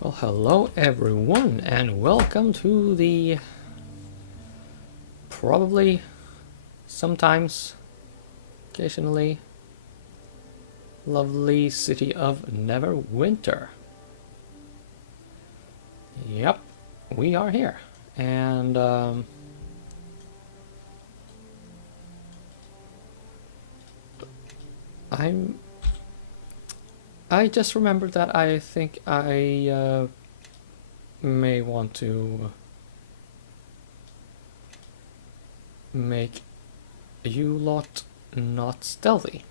Well, hello everyone, and welcome to the probably, sometimes, occasionally lovely city of Neverwinter. Yep, we are here, and I just remembered that I think I may want to make you lot not stealthy.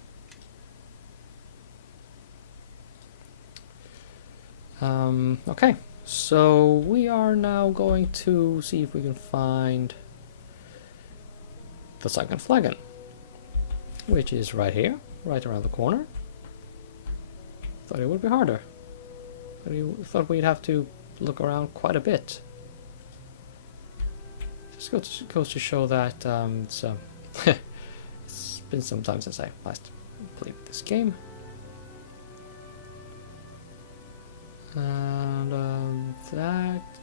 Okay, so we are now going to see if we can find the Sunken Flagon, which is right here, right around the corner. Thought it would be harder. Thought we'd have to look around quite a bit. Just goes to show that it's been some time since I last played this game. And that...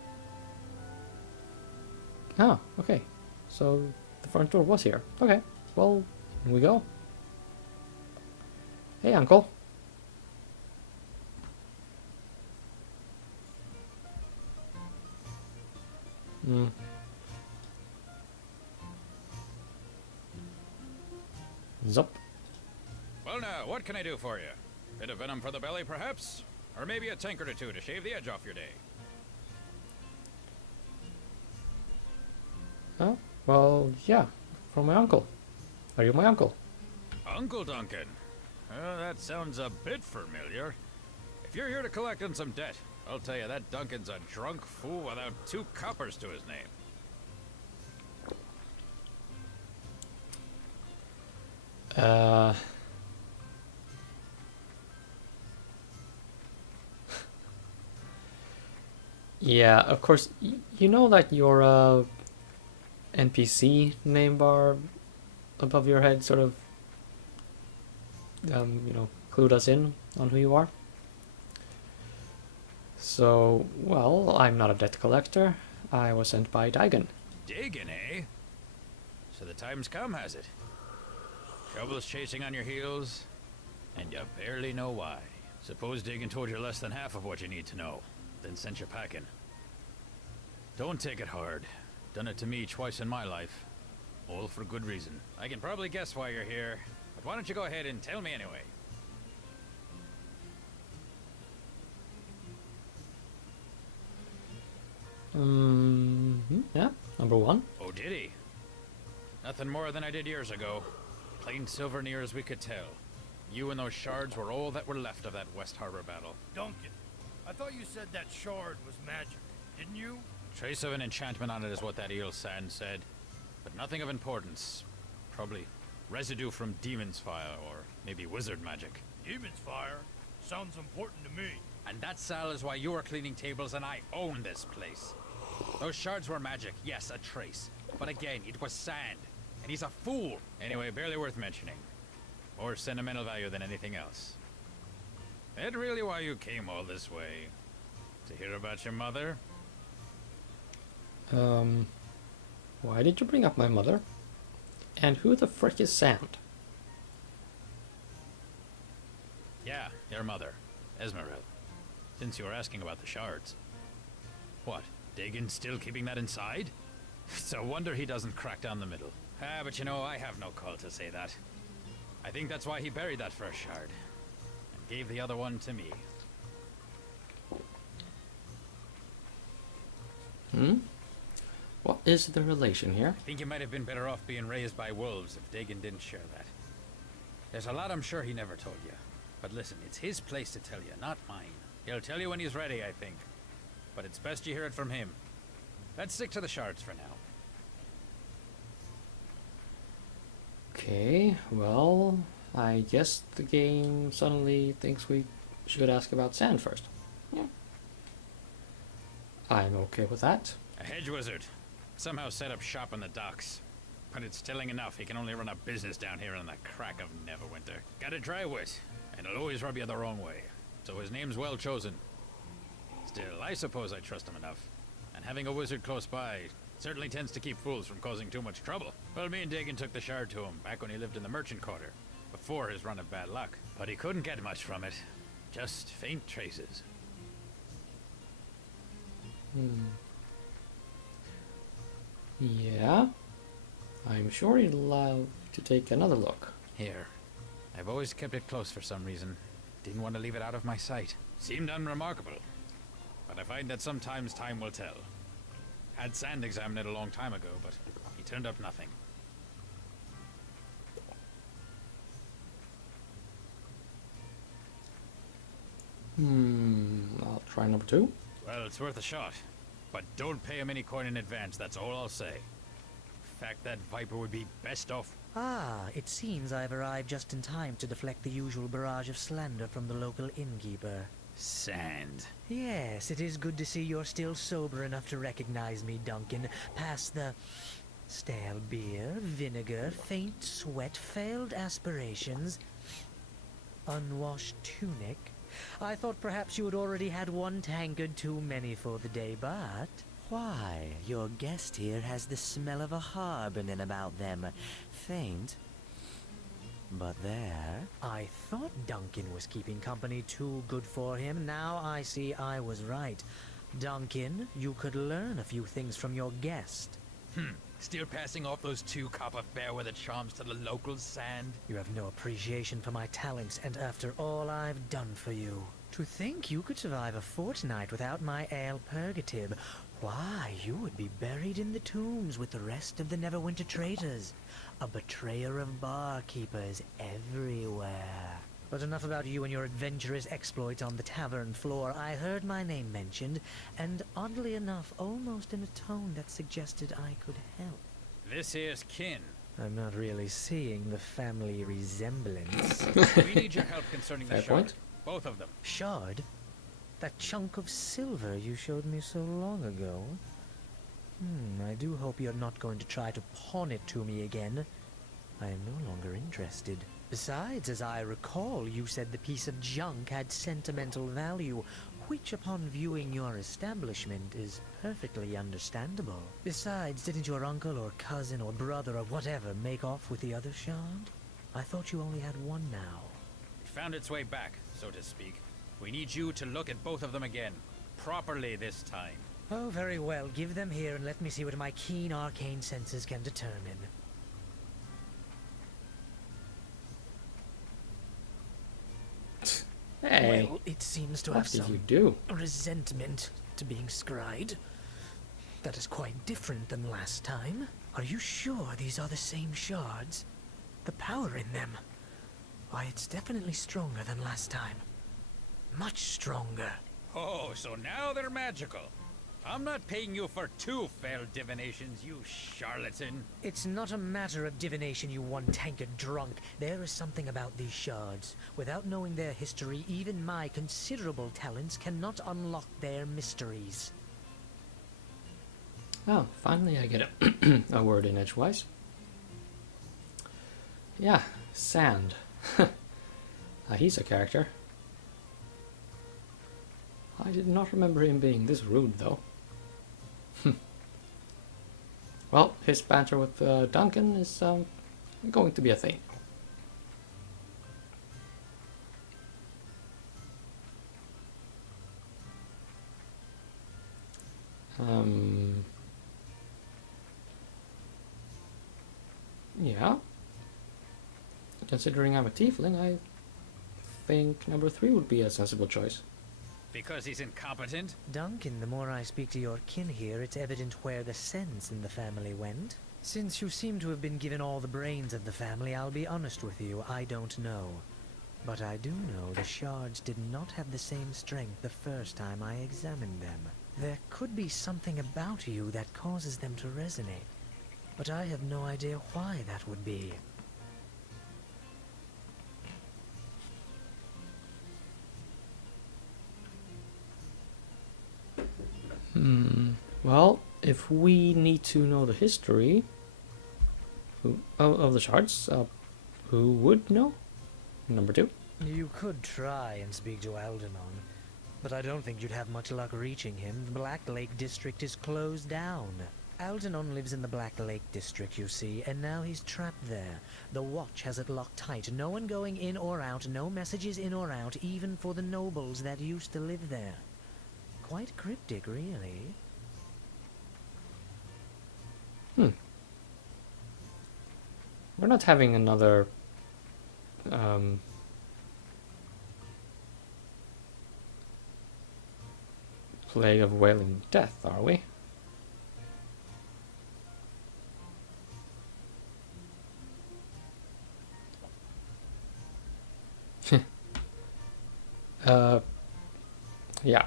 Oh, okay. So the front door was here. Okay, well, here we go. Hey, Uncle. Zup. Well now, what can I do for you? Bit of venom for the belly, perhaps? Or maybe a tankard or two to shave the edge off your day? Oh, well, yeah, from my uncle. Are you my uncle? Uncle Duncan? That sounds a bit familiar. If you're here to collect on some debt, I'll tell you that Duncan's a drunk fool without 2 coppers to his name. Yeah, of course, you know that your NPC name bar above your head sort of, clued us in on who you are. So, well, I'm not a debt collector. I was sent by Dagon. Dagon, eh? So the time's come, has it? Trouble's chasing on your heels, and you barely know why. Suppose Dagon told you less than half of what you need to know, then sent you packing. Don't take it hard. Done it to me twice in my life. All for good reason. I can probably guess why you're here, but why don't you go ahead and tell me anyway? Yeah, number 1. Oh, did he? Nothing more than I did years ago. Plain silver near as we could tell. You and those shards were all that were left of that West Harbor battle. Duncan, I thought you said that shard was magic, didn't you? Trace of an enchantment on it is what that eel sand said, but nothing of importance. Probably residue from demon's fire, or maybe wizard magic. Demon's fire? Sounds important to me. And that, Sal, is why you are cleaning tables and I own this place. Those shards were magic, yes, a trace. But again, it was sand. And he's a fool. Anyway, barely worth mentioning. More sentimental value than anything else. That really why you came all this way? To hear about your mother? Why did you bring up my mother? And who the frick is Sand? Yeah, your mother, Esmeralda. Since you were asking about the shards. What, Dagon's still keeping that inside? It's a wonder he doesn't crack down the middle. Ah, but you know, I have no call to say that. I think that's why he buried that first shard. And gave the other one to me. What is the relation here? I think you might have been better off being raised by wolves if Dagon didn't share that. There's a lot I'm sure he never told you. But listen, it's his place to tell you, not mine. He'll tell you when he's ready, I think. But it's best you hear it from him. Let's stick to the shards for now. Okay, well, I guess the game suddenly thinks we should ask about Sand first. Yeah. I'm okay with that. A hedge wizard. Somehow set up shop on the docks. But it's telling enough he can only run a business down here in the crack of Neverwinter. Got a dry wit, and it'll always rub you the wrong way. So his name's well chosen. It's Still, I suppose I trust him enough. And having a wizard close by certainly tends to keep fools from causing too much trouble. Well, me and Dagan took the shard to him back when he lived in the merchant quarter, before his run of bad luck. But he couldn't get much from it. Just faint traces. Yeah. I'm sure he'd love to take another look. Here. I've always kept it close for some reason. Didn't want to leave it out of my sight. Seemed unremarkable. But I find that sometimes time will tell. Had Sand examine it a long time ago, but he turned up nothing. I'll try number 2. Well, it's worth a shot. But don't pay him any coin in advance, that's all I'll say. In fact, that Viper would be best off. Ah, it seems I've arrived just in time to deflect the usual barrage of slander from the local innkeeper. Sand. Yes, it is good to see you're still sober enough to recognize me, Duncan. Past the stale beer, vinegar, faint sweat, failed aspirations, unwashed tunic. I thought perhaps you had already had one tankard too many for the day, but... Why, your guest here has the smell of a harbin about them. Faint, but there. I thought Duncan was keeping company too good for him. Now I see I was right. Duncan, you could learn a few things from your guest. Still passing off those 2 copper fairweather charms to the local Sand? You have no appreciation for my talents, and after all I've done for you. To think you could survive a fortnight without my ale purgative. Why, you would be buried in the tombs with the rest of the Neverwinter traitors. A betrayer of barkeepers everywhere. But enough about you and your adventurous exploits on the tavern floor. I heard my name mentioned, and oddly enough, almost in a tone that suggested I could help. This here's kin. I'm not really seeing the family resemblance. We need your help concerning the Fair shard. point. Both of them. Shard? That chunk of silver you showed me so long ago? I do hope you're not going to try to pawn it to me again. I am no longer interested. Besides, as I recall, you said the piece of junk had sentimental value, which upon viewing your establishment is perfectly understandable. Besides, didn't your uncle or cousin or brother or whatever make off with the other shard? I thought you only had one now. It found its way back, so to speak. We need you to look at both of them again. Properly this time. Oh, very well. Give them here and let me see what my keen arcane senses can determine. Hey, Well, it seems to have what did some you do? resentment to being scryed. That is quite different than last time. Are you sure these are the same shards? The power in them? Why, it's definitely stronger than last time. Much stronger. Oh, so now they're magical. I'm not paying you for 2 failed divinations, you charlatan. It's not a matter of divination, you one-tankard drunk. There is something about these shards. Without knowing their history, even my considerable talents cannot unlock their mysteries. Oh, finally I get a word in edgewise. Yeah, Sand. He's a character. I did not remember him being this rude, though. Well, his banter with Duncan is going to be a thing. Yeah. Considering I'm a tiefling, I think number 3 would be a sensible choice. Because he's incompetent? Duncan, the more I speak to your kin here, it's evident where the sense in the family went. Since you seem to have been given all the brains of the family, I'll be honest with you, I don't know. But I do know the shards did not have the same strength the first time I examined them. There could be something about you that causes them to resonate, but I have no idea why that would be. Well, if we need to know the history of the shards, who would know? Number 2? You could try and speak to Algernon, but I don't think you'd have much luck reaching him. The Black Lake District is closed down. Algernon lives in the Black Lake District, you see, and now he's trapped there. The Watch has it locked tight. No one going in or out, no messages in or out, even for the nobles that used to live there. Quite cryptic, really. We're not having another plague of wailing death, are we? Yeah.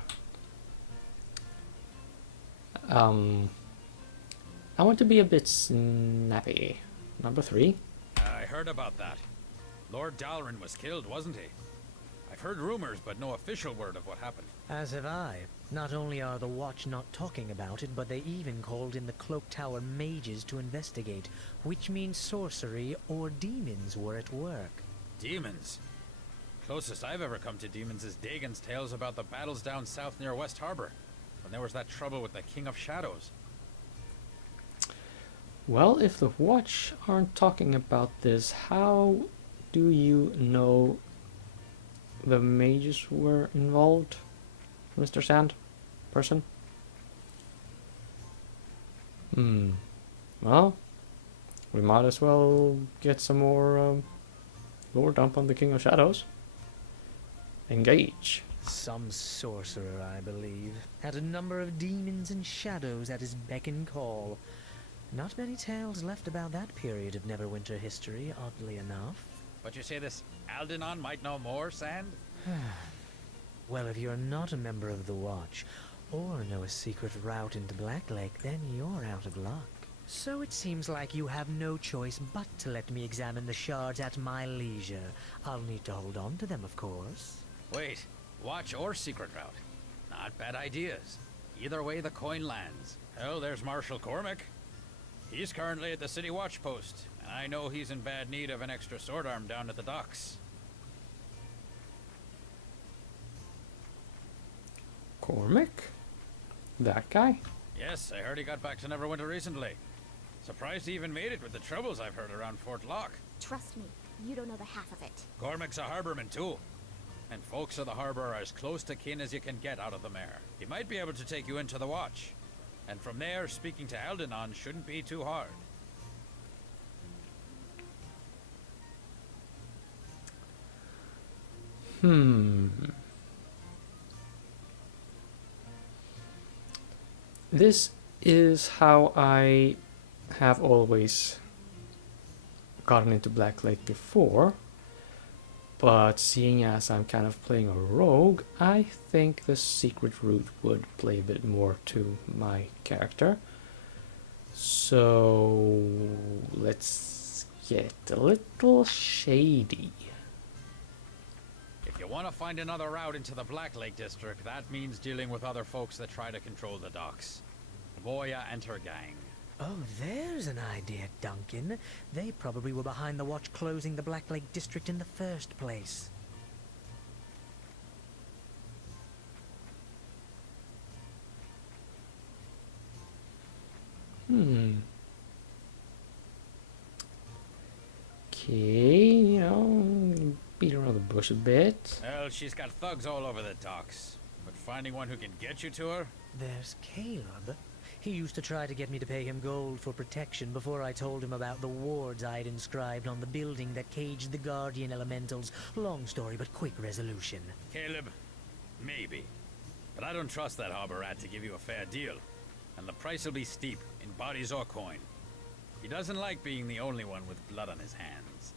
I want to be a bit snappy. Number 3. I heard about that. Lord Dalrin was killed, wasn't he? I've heard rumors, but no official word of what happened. As have I. Not only are the Watch not talking about it, but they even called in the Cloak Tower mages to investigate, which means sorcery or demons were at work. Demons? Closest I've ever come to demons is Dagon's tales about the battles down south near West Harbor, when there was that trouble with the King of Shadows. Well, if the Watch aren't talking about this, how do you know the mages were involved, Mr. Sand person? Well, we might as well get some more lore dump on the King of Shadows. Engage. Some sorcerer, I believe, had a number of demons and shadows at his beck and call. Not many tales left about that period of Neverwinter history, oddly enough. But you say this Aldenon might know more, Sand? Well, if you're not a member of the Watch, or know a secret route into Black Lake, then you're out of luck. So it seems like you have no choice but to let me examine the shards at my leisure. I'll need to hold on to them, of course. Wait, Watch or secret route? Not bad ideas. Either way the coin lands. Hell, there's Marshal Cormac. He's currently at the City Watch Post, and I know he's in bad need of an extra sword arm down at the docks. Cormac? That guy? Yes, I heard he got back to Neverwinter recently. Surprised he even made it with the troubles I've heard around Fort Locke. Trust me, you don't know the half of it. Cormac's a harborman too. And folks of the harbor are as close to kin as you can get out of the mare. He might be able to take you into the Watch. And from there, speaking to Aldenon shouldn't be too hard. This is how I have always gotten into Black Lake before, but seeing as I'm kind of playing a rogue, I think the secret route would play a bit more to my character. So let's get a little shady. If you want to find another route into the Black Lake District, that means dealing with other folks that try to control the docks. Voya and her gang. Oh, there's an idea, Duncan. They probably were behind the Watch closing the Black Lake District in the first place. Okay, beat around the bush a bit. Well, she's got thugs all over the docks. But finding one who can get you to her? There's Caleb. He used to try to get me to pay him gold for protection before I told him about the wards I'd inscribed on the building that caged the Guardian Elementals. Long story, but quick resolution. Caleb? Maybe. But I don't trust that harbor rat to give you a fair deal. And the price will be steep, in bodies or coin. He doesn't like being the only one with blood on his hands.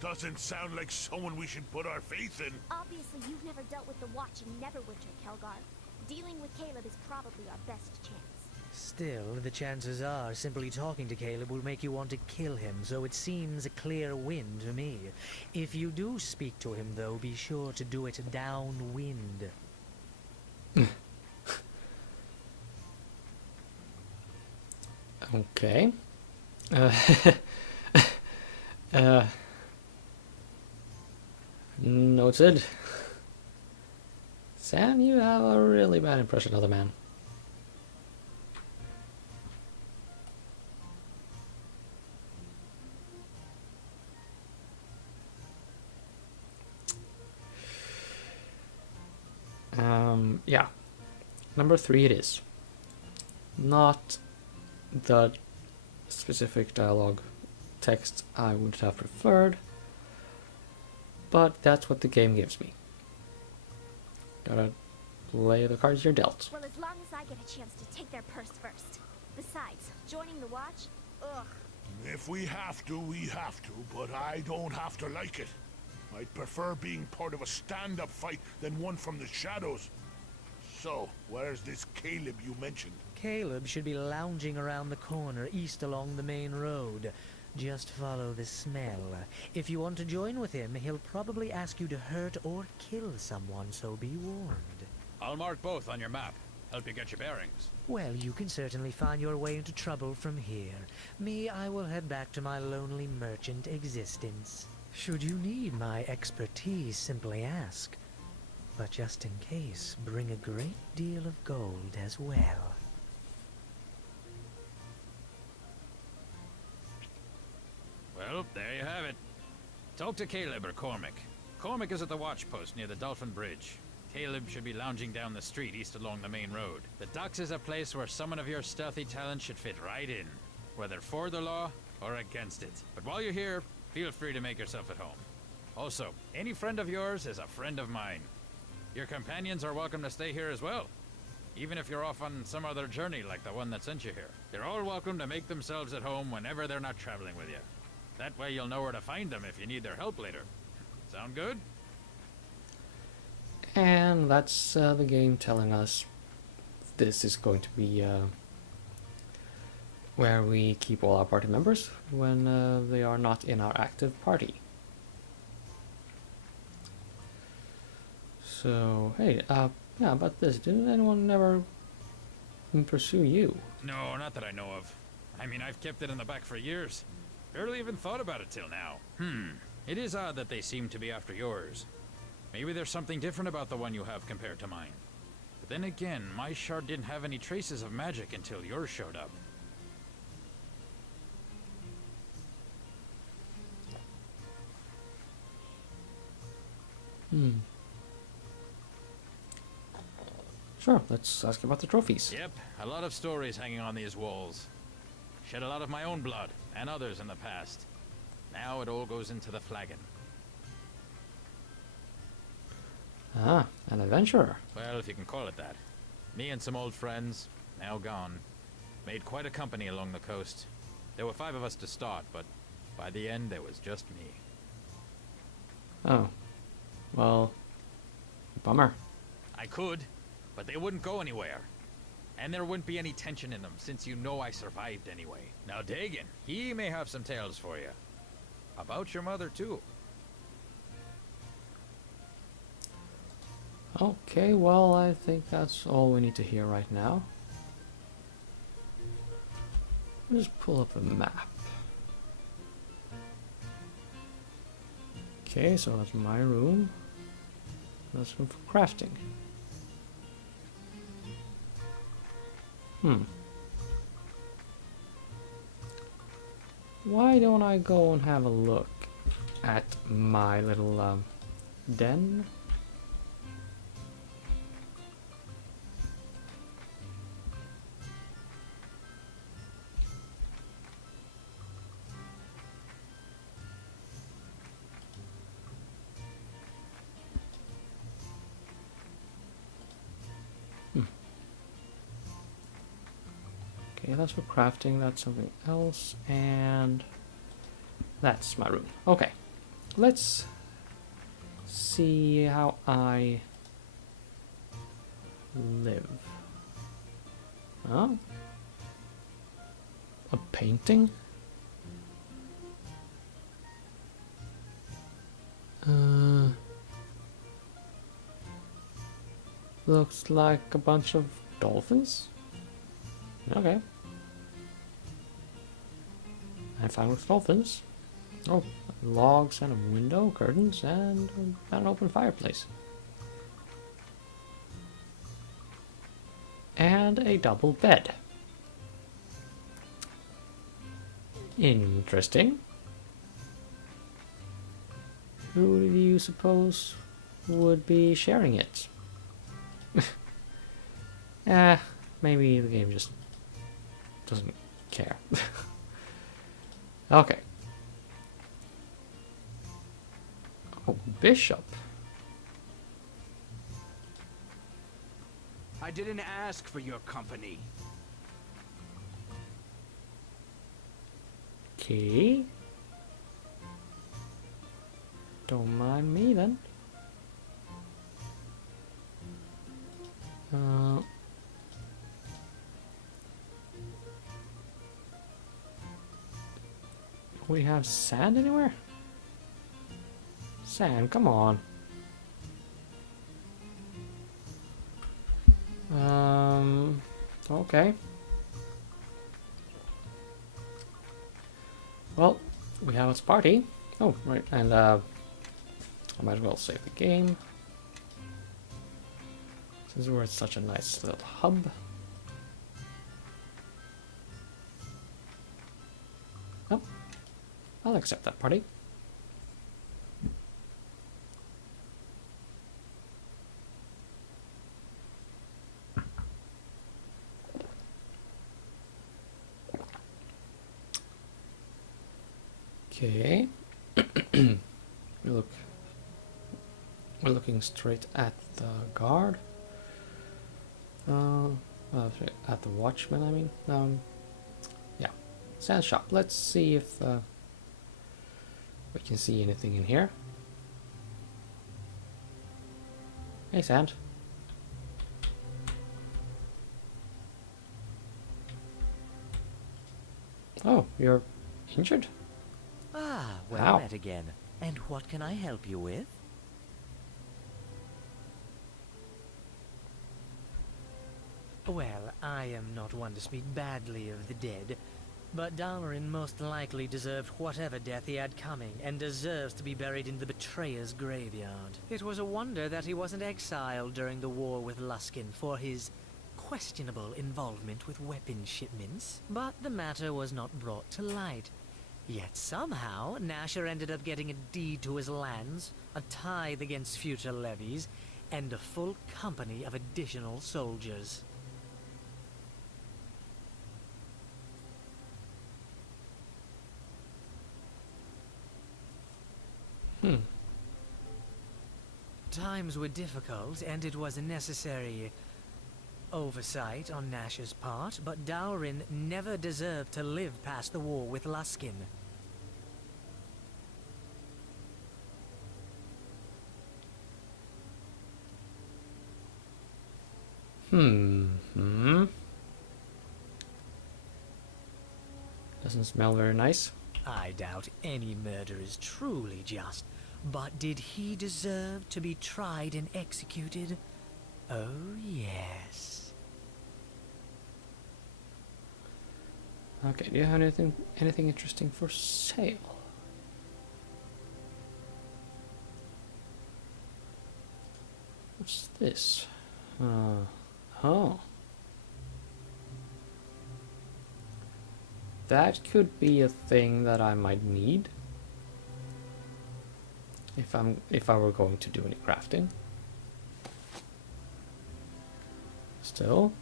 Doesn't sound like someone we should put our faith in. Obviously, you've never dealt with the Watch in Neverwinter, Kelgar. Dealing with Caleb is probably our best chance. Still, the chances are simply talking to Caleb will make you want to kill him, so it seems a clear win to me. If you do speak to him, though, be sure to do it downwind. Okay. Noted. Sam, you have a really bad impression of the man. Yeah. Number 3 it is. Not the specific dialogue text I would have preferred, but that's what the game gives me. Gotta play the cards you're dealt. Well, as long as I get a chance to take their purse first. Besides, joining the watch? Ugh. If we have to, we have to, but I don't have to like it. I'd prefer being part of a stand-up fight than one from the shadows. So, where's this Caleb you mentioned? Caleb should be lounging around the corner east along the main road. Just follow the smell. If you want to join with him, he'll probably ask you to hurt or kill someone, so be warned. I'll mark both on your map. Help you get your bearings. Well, you can certainly find your way into trouble from here. Me, I will head back to my lonely merchant existence. Should you need my expertise, simply ask. But just in case, bring a great deal of gold as well. Well, there you have it. Talk to Caleb or Cormac. Cormac is at the watch post near the Dolphin Bridge. Caleb should be lounging down the street east along the main road. The docks is a place where someone of your stealthy talent should fit right in, whether for the law or against it. But while you're here, feel free to make yourself at home. Also, any friend of yours is a friend of mine. Your companions are welcome to stay here as well, even if you're off on some other journey like the one that sent you here. They're all welcome to make themselves at home whenever they're not traveling with you. That way you'll know where to find them if you need their help later. Sound good? And that's the game telling us this is going to be where we keep all our party members when they are not in our active party. So, hey, yeah, about this, didn't anyone ever pursue you? No, not that I know of. I mean, I've kept it in the back for years. Barely even thought about it till now. It is odd that they seem to be after yours. Maybe there's something different about the one you have compared to mine. But then again, my shard didn't have any traces of magic until yours showed up. Sure, let's ask about the trophies. Yep, a lot of stories hanging on these walls. Shed a lot of my own blood, and others in the past. Now it all goes into the flagon. Ah, an adventurer. Well, if you can call it that. Me and some old friends, now gone, made quite a company along the coast. There were 5 of us to start, but by the end there was just me. Oh, well, bummer. I could, but they wouldn't go anywhere. And there wouldn't be any tension in them, since you know I survived anyway. Now Dagon, he may have some tales for you. About your mother, too. Okay, well, I think that's all we need to hear right now. Let's just pull up a map. Okay, so that's my room. That's room for crafting. Why don't I go and have a look at my little den? Okay, that's for crafting, that's something else, and that's my room. Okay, let's see how I live. Oh? A painting? Looks like a bunch of dolphins? Okay. I'm fine with dolphins. Oh, logs and a window, curtains, and an open fireplace. And a double bed. Interesting. Who do you suppose would be sharing it? Maybe the game just doesn't care. Okay. Oh, Bishop. I didn't ask for your company. Okay. Don't mind me then. We have sand anywhere? Sand, come on. Okay. Well, we have a party. Oh, right, and I might as well save the game. Since we're at such a nice little hub. Oh, I'll accept that party. Okay. We're looking straight at the guard. At the watchman, I mean. Yeah. Sand shop. Let's see if we can see anything in here. Hey, Sand. Oh, you're injured? Ah, well Ow. met again. And what can I help you with? Well, I am not one to speak badly of the dead, but Dalmarin most likely deserved whatever death he had coming, and deserves to be buried in the Betrayer's graveyard. It was a wonder that he wasn't exiled during the war with Luskin for his questionable involvement with weapon shipments, but the matter was not brought to light. Yet somehow, Nasher ended up getting a deed to his lands, a tithe against future levies, and a full company of additional soldiers. Times were difficult, and it was a necessary oversight on Nash's part, but Dalrin never deserved to live past the war with Luskin. Doesn't smell very nice. I doubt any murder is truly just, but did he deserve to be tried and executed? Oh, yes. Okay, do you have anything interesting for sale? What's this? Oh. That could be a thing that I might need if I were going to do any crafting. Still,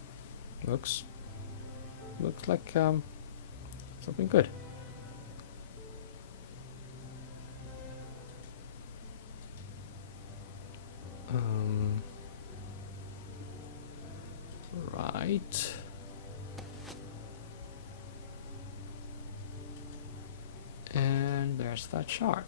looks like something good. Right. And there's that shard.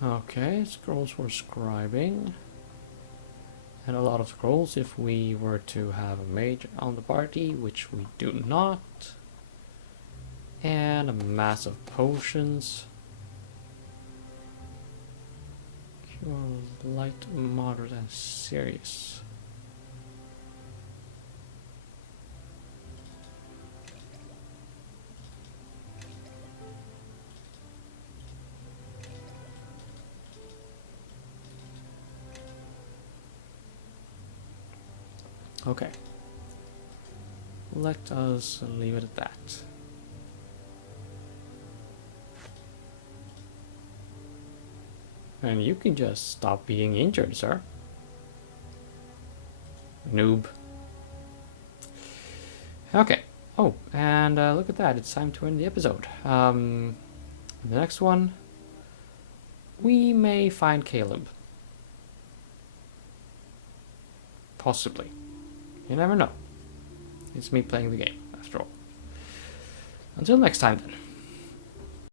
Okay, scrolls for scribing. And a lot of scrolls if we were to have a mage on the party, which we do not. And a mass of potions. Cure Light, moderate, and serious. Okay. Let us leave it at that. And you can just stop being injured, sir. Noob. Okay. Oh, and look at that. It's time to end the episode. The next one, we may find Caleb. Possibly. You never know. It's me playing the game, after all. Until next time, then.